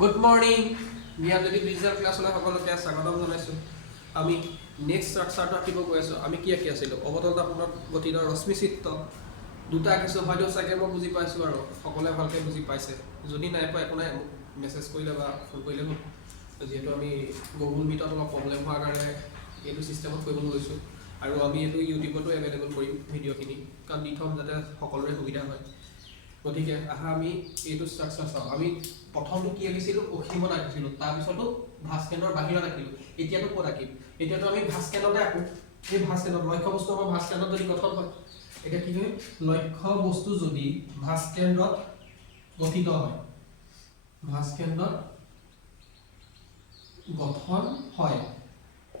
Good morning Gyanjyoti digital ক্লাছলৈ সকলোকে স্বাগতম জনাইছোঁ। আমি নেক্সট ষ্ট্ৰাকচাৰটো আঁকিব গৈ আছোঁ। আমি কি আঁকি আছিলোঁ? অৱতলতা পুনৰ গঠিত ৰশ্মি চিত্ৰ দুটা আঁকিছোঁ। হয়তো চাগে মই বুজি পাইছোঁ আৰু সকলোৱে ভালকৈ বুজি পাইছে। যদি নাই পোৱা একো নাই, মোক মেছেজ কৰিলে বা ফোন কৰিলে হ'ল। যিহেতু আমি গুগল মিটত অলপ প্ৰব্লেম হোৱাৰ কাৰণে এইটো ছিষ্টেমত কৰিব লৈছোঁ আৰু আমি এইটো ইউটিউবতো এভেইলেবল কৰিম ভিডিঅ'খিনি, কাৰণ দি থ'ম যাতে সকলোৰে সুবিধা হয়। গতিকে আহা আমি এইটো ষ্ট্ৰাকচাৰ চাওঁ। আমি প্ৰথমটো কি আঁকিছিলোঁ? অসীমত আঁকিছিলোঁ, তাৰপিছতো ভাস্কেন্দ্ৰৰ বাহিৰত আঁকিলোঁ। এতিয়াতো ক'ত আঁকিম? এতিয়াতো আমি ভাস্কেন্দ্ৰতে আঁকো। এই ভাস্কেন্দ্ৰত লক্ষ্য বস্তু আমাৰ ভাস্কেন্দ্ৰত যদি গঠন হয়, এতিয়া কি হয়? লক্ষ্য বস্তু যদি ভাস্কেন্দ্ৰত গঠিত হয়, ভাস্কেন্দ্ৰত গঠন হয়,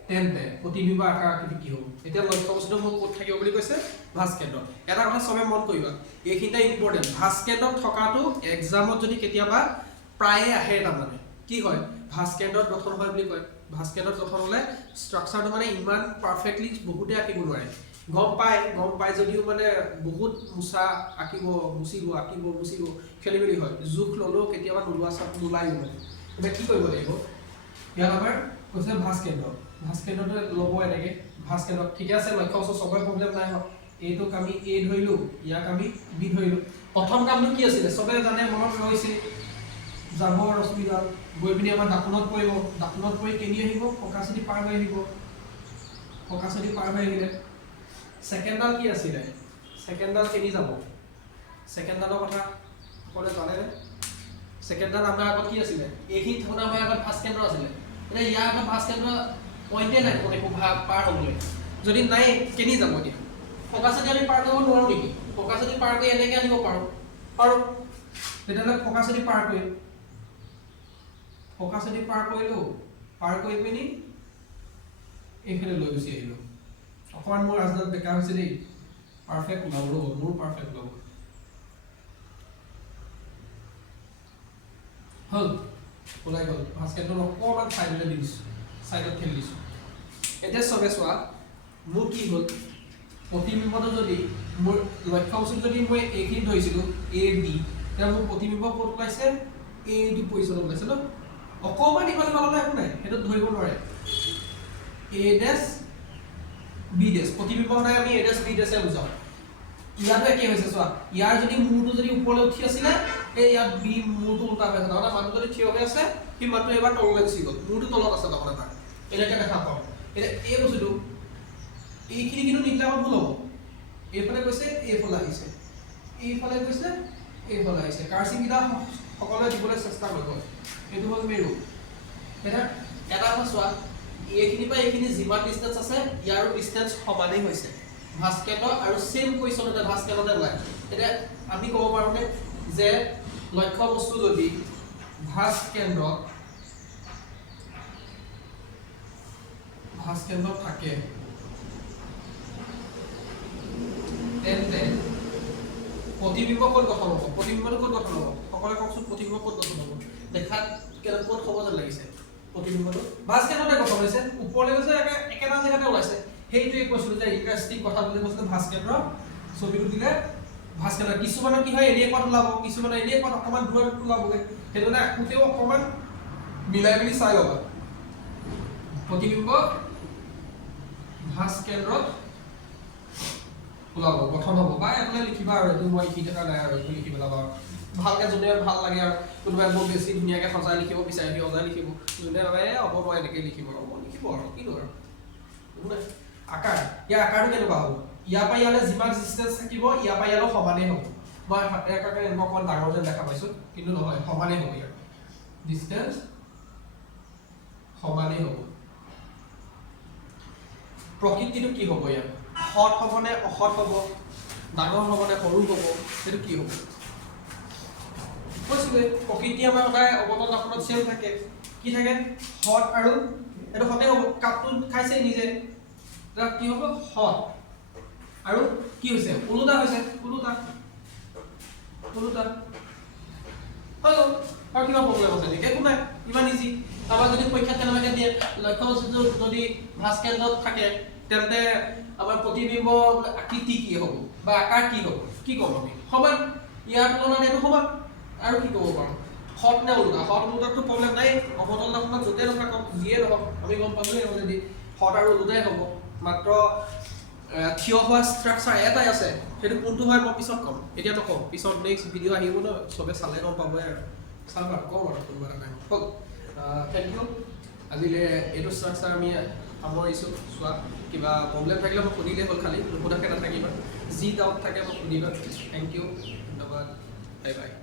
তেন্তে প্ৰতিবিম্ব আকাৰ আকৃতি কি হ'ব? এতিয়া লক্ষ্য বস্তুটো মোক ক'ত থাকিব বুলি কৈছে? ভাস্কেন্দ্ৰত। এটা কথা চবে মন কৰিবা, এইখিনিতে ইম্পৰ্টেণ্ট। ভাস্কেন্দ্ৰত থকাটো এক্সামত যদি কেতিয়াবা প্ৰায়ে আহে, তাৰমানে কি হয়? ভাস্কেন্দ্ৰত গঠন হয় বুলি কয়। ভাস্কেন্দ্ৰত গঠন হ'লে ষ্ট্ৰাকচাৰটো মানে ইমান পাৰফেক্টলি বহুতে আঁকিব নোৱাৰে। গম পায় যদিও মানে বহুত মুচিব খেলি মেলি হয়। জোখ ল'লেও কেতিয়াবা নোলোৱা চাপ নোলাই মানে। এতিয়া কি কৰিব লাগিব? ইয়াত আমাৰ কৈছে ভাস্কেন্দ্ৰটো ল'ব এনেকে ভাস্কেন্দ্ৰত। ঠিকে আছে, লক্ষ্য বস্তু চবৰে প্ৰব্লেম নাই হোৱা। এইটোক আমি এ ধৰিলো, ইয়াক আমি বি ধৰিলো। প্ৰথম কামটো কি আছিলে? চবে জানে, মনত ৰৈছিল। যাব ৰশ্মিডাল গৈ পিনি আমাৰ দাপোণত পৰিব। দাপোণত পৰি কেনি আহিব? ফকাচিটি পাৰ হৈ আহিব। ফকাচিটি পাৰ হৈ আহিলে ছেকেণ্ডডাল কি আছিলে? ছেকেণ্ডডাল কেনি যাব? ছেকেণ্ডডালৰ কথা সকলোৱে জানেনে? ছেকেণ্ডডাল আমাৰ আগত কি আছিলে? এইখিনি থাকোঁতে আমাৰ আগত ভাস্কেন্দ্ৰ আছিলে। এতিয়া ইয়াৰ আগত ভাস্কেন্দ্ৰ পইণ্টে নাই একো পাৰ হ'বলৈ। যদি নাই, কেনি যাব এতিয়া? ফকাচিটি আমি পাৰ কৰিব নোৱাৰোঁ নেকি? ফকাচিটি পাৰ কৰি এনেকৈ আনিব পাৰোঁ। তেতিয়াহ'লে ফকাচিটি পাৰ কৰিম। ফকাচিটি পাৰ কৰিলোঁ, পাৰ কৰি পিনি এইফালে লৈ গুচি আহিলোঁ। অকণমান মোৰ ৰাজদাত বেকা হৈছে দেই। পাৰফেক্ট ওলাব, ৰ'ব, মোৰ পাৰফেক্ট ওলাব। হ'ল, ওলাই গ'ল। ভাস্কেন্দ্ৰত অকণমান চাইডলৈ দি দিছোঁ, চাইডত ঠেলি দিছোঁ। এতিয়া চবে চোৱা, মোৰ কি হ'ল? প্ৰতিবিম্বটো যদি মোৰ লক্ষ্য বস্তু যদি মই এইখিনি ধৰিছিলোঁ এ বি, তেতিয়া মোৰ প্ৰতিবিম্ব ক'ত ওলাইছে? এইটো পজিশ্যনত ওলাইছে ন? অকণমান ইফালে পালে একো নাই, সেইটো ধৰিব নোৱাৰে। এ ডেছ বি ডেছ, প্ৰতিবিম্ব নাই, আমি এ ডেছ বি ডেছে বুজাওঁ। ইয়াতো একে হৈছে চোৱা। ইয়াৰ যদি মূৰটো যদি ওপৰলৈ উঠি আছিলে, এই ইয়াত বি মূৰটো উল্টা হৈ আছে। তাৰমানে মানুহ যদি থিয় হৈ আছে, সি মানুহটো এবাৰ তললৈ গুচি গ'ল, মূৰটো তলত আছে তাৰমানে তাৰ। এনেকৈ দেখা পাওঁ। এতিয়া এই বস্তুটো এইখিনি কিন্তু নিদিলে ভুল হ'ব। এইফালে গৈছে, এইফালে আহিছে, এইফালে গৈছে, এইফালে আহিছে। কাৰ্চিংকেইটা সকলোৱে দিবলৈ চেষ্টা কৰিব। এইটো হ'ল মেৰু। এতিয়া এটা কথা চোৱা, এইখিনিৰ পৰা এইখিনি যিমান ডিষ্টেঞ্চ আছে, ইয়াৰো ডিষ্টেঞ্চ সমানেই হৈছে। ভাস্কেন্দ্ৰ আৰু চেম পজিশ্যনতে ভাস্কেন্দ্ৰতে ওলায়। এতিয়া আমি ক'ব পাৰোঁনে যে লক্ষ্য বস্তু যদি ভাস্কেন্দ্ৰত থাকে, তেন্তে প্ৰতিবিম্ব ক'ত গঠন হ'ব? প্ৰতিবিম্বটো ক'ত গঠন হ'ব? সকলোৱে কওকচোন, প্ৰতিবিম্ব ক'ত গঠন হ'ব? দেখাত ক'ত হ'ব যেন লাগিছে? প্ৰতিবিম্বটো ভাস্কেন্দ্ৰতে গঠন হৈছে। ওপৰলৈ গৈছে, একেটা জেগাতে ওলাইছে। সেইটোৱে কৈছিলোঁ যে ইণ্টাৰেষ্টিং কথা বুলি কৈছিলোঁ। ভাস্কেন্দ্ৰ ছবিটো দিলে ভাস্কেন্দ্ৰ কিছুমানৰ কি হয়, এনেই ক'ত ওলাব, কিছুমানৰ এনেই ক'ত অকণমান দূৰত ওলাবগৈ। সেইটো কাৰণে আকোতেও অকণমান মিলাই মেলি চাই ল'বা। প্ৰতিবিম্ব ভাস্কেন্দ্ৰত ওলাব, গঠন হ'ব। বা এইফালে লিখিবা আৰু, এইটো মই লিখি থকা নাই আৰু, এইটো লিখি পেলাবা আৰু ভালকৈ। যোনে ভাল লাগে আৰু কোনোবাই বৰ বেছি ধুনীয়াকৈ সজাই লিখিব বিচাৰে, সি সজাই লিখিব। যোনে ভাবে হ'ব মই এনেকৈ লিখিব আৰু লিখিব আৰু কিনো আৰু আকাৰ। ইয়াৰ আকাৰটো কেনেকুৱা হ'ব? ইয়াৰ পৰা ইয়ালৈ যিমান ডিষ্টেঞ্চ থাকিব, ইয়াৰ পৰা ইয়ালৈ সমানেই হ'ব। মই হাতে আকাৰটো এনেকুৱা অকণমান ডাঙৰ যেন দেখা পাইছোঁ, কিন্তু নহয়, সমানেই হ'ব। ইয়াৰ ডিষ্টেঞ্চ সমানেই হ'ব। প্ৰকৃতিটো কি হ'ব? ইয়াৰ সৎ হ'ব নে অসৎ হ'ব? ডাঙৰ হ'ব নে সৰু হ'ব? সেইটো কি হ'ব? কৈছিলে প্ৰকৃতি আমাৰ সদায় অৱতল দাপোণত চেম থাকে। কি থাকে? সৎ আৰু এইটো সতেই হ'ব। কাপটো খাইছে নিজে, কি হ'ব? সৎ। আৰু কি হৈছে? ওলোটা হৈছে, ওলোটা হৈ গ'ল। আৰু কিবা প্ৰব্লেম আছে নেকি? একো নাই, ইমান ইজি। আমাৰ যদি পৰীক্ষাত কেনেবাকৈ দিয়ে, লক্ষ্য বস্তুটো যদি ভাস্কেন্দ্ৰত থাকে, তেন্তে আমাৰ প্ৰতিবিম্ব আকৃতি কি হ'ব বা আকাৰ কি হ'ব? কি ক'ম আমি? সমান। ইয়াৰ তুলনাত এইটো সমান। আৰু কি ক'ব পাৰোঁ? হট নে ওলোটা হট ওলোটাতো প্ৰব্লেম নাই অৱতল দৰ্শনত য'তে নাথাকক যিয়ে নহওক আমি গম পালোৱেই অলৰেডি হট আৰু ওলোটাই হ'ব মাত্ৰ থিয় হোৱা ষ্ট্ৰাকচাৰ এটাই আছে সেইটো কোনটো হয় মই পিছত ক'ম এতিয়া নকওঁ পিছত নেক্সট ভিডিঅ' আহিব ন চবে চালে গম পাবই আৰু চাম আৰু কম আৰু কোনোবা এটা টাইমত হওক থেংক ইউ আজিলৈ এইটো ষ্ট্ৰাকচাৰ আমি সামৰিছোঁ চোৱা কিবা প্ৰব্লেম থাকিলে মোক সুধিলেই হ'ল খালি নুসুধাকৈ নাথাকিবা যি ডাউট থাকে মোক সুধিবা থেংক ইউ ধন্যবাদ বাই বাই